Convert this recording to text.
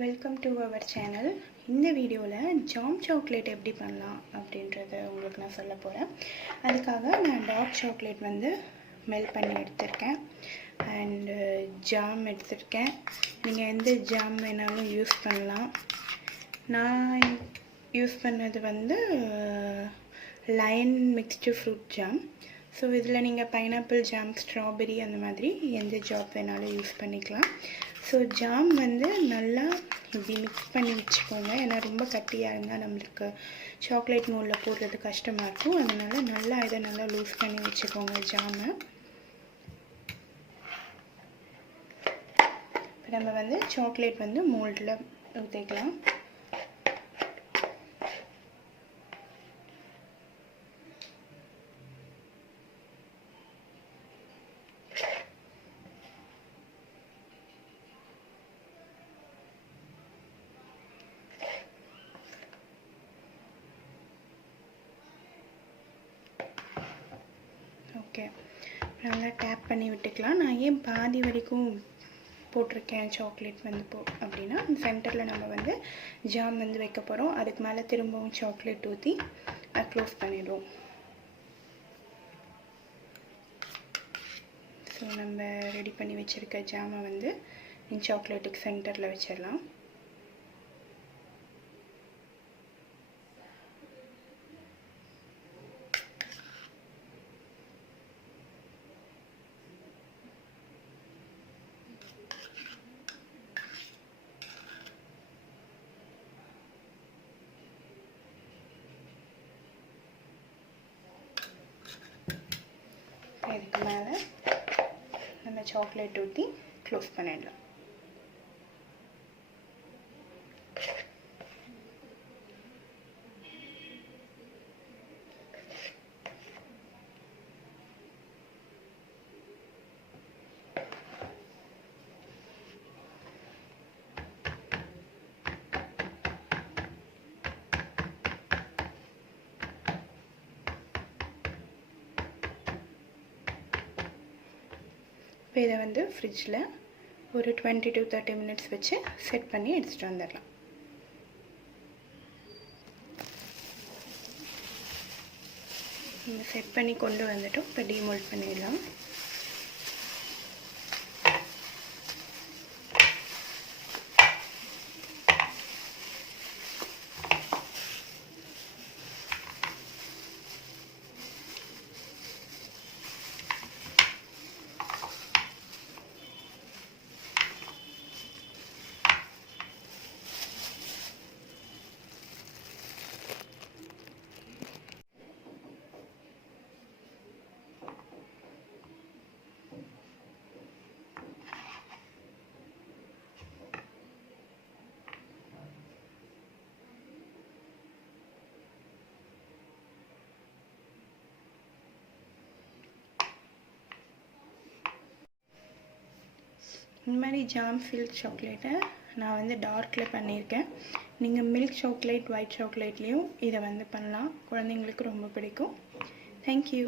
Welcome to our channel. இந்த வீடியோவில் jam chocolate எப்படி பண்ணலாம் அப்படின்றத உங்களுக்கு நான் சொல்ல போகிறேன். அதுக்காக நான் டார்க் சாக்லேட் வந்து மெல்ட் பண்ணி எடுத்திருக்கேன் அண்டு ஜாம் எடுத்திருக்கேன். நீங்கள் எந்த ஜாம் வேணாலும் யூஸ் பண்ணலாம். நான் யூஸ் பண்ணது வந்து line mixed fruit jam. So இதில் நீங்கள் பைனாப்பிள் ஜாம், ஸ்ட்ராபெரி அந்த மாதிரி எந்த ஜாம் வேணாலும் யூஸ் பண்ணிக்கலாம். ஸோ ஜாம் வந்து நல்லா இப்படி மிக்ஸ் பண்ணி வச்சுக்கோங்க. ஏன்னா ரொம்ப கட்டியாக இருந்தால் நம்மளுக்கு சாக்லேட் மோல்டில் போடுறது கஷ்டமாக இருக்கும். அதனால் நல்லா இதை நல்லா லூஸ் பண்ணி வச்சுக்கோங்க ஜாமை. இப்போ நம்ம வந்து சாக்லேட் வந்து மோல்டில் ஊற்றிக்கலாம். ஓகே, நல்லா டேப் பண்ணி விட்டுக்கலாம். நான் ஏன் பாதி வரைக்கும் போட்டிருக்கேன் சாக்லேட் வந்து அப்படின்னா, சென்டரில் நம்ம வந்து ஜாம் வந்து வைக்க போகிறோம். அதுக்கு மேலே திரும்பவும் சாக்லேட் ஊற்றி அதை க்ளோஸ் பண்ணிடுவோம். ஸோ நம்ம ரெடி பண்ணி வச்சுருக்க ஜாமை வந்து இந்த சாக்லேட்டுக்கு சென்டரில் வச்சிடலாம். இதுக்கு மேலே நம்ம சாக்லேட் ஊற்றி க்ளோஸ் பண்ணிடலாம். இப்போ இதை வந்து ஃப்ரிட்ஜில் ஒரு 20 to 30 மினிட்ஸ் வச்சு செட் பண்ணி எடுத்துகிட்டு வந்துடலாம். செட் பண்ணி கொண்டு வந்துட்டோம். இப்போ டீமோல்ட் பண்ணிடலாம். இந்த மாதிரி ஜாம் ஃபில்ட் சாக்லேட்டை நான் வந்து டார்க்கில் பண்ணியிருக்கேன். நீங்கள் மில்க் சாக்லேட், ஒயிட் சாக்லேட்லேயும் இதை வந்து பண்ணலாம். குழந்தைங்களுக்கு ரொம்ப பிடிக்கும். தேங்க்யூ.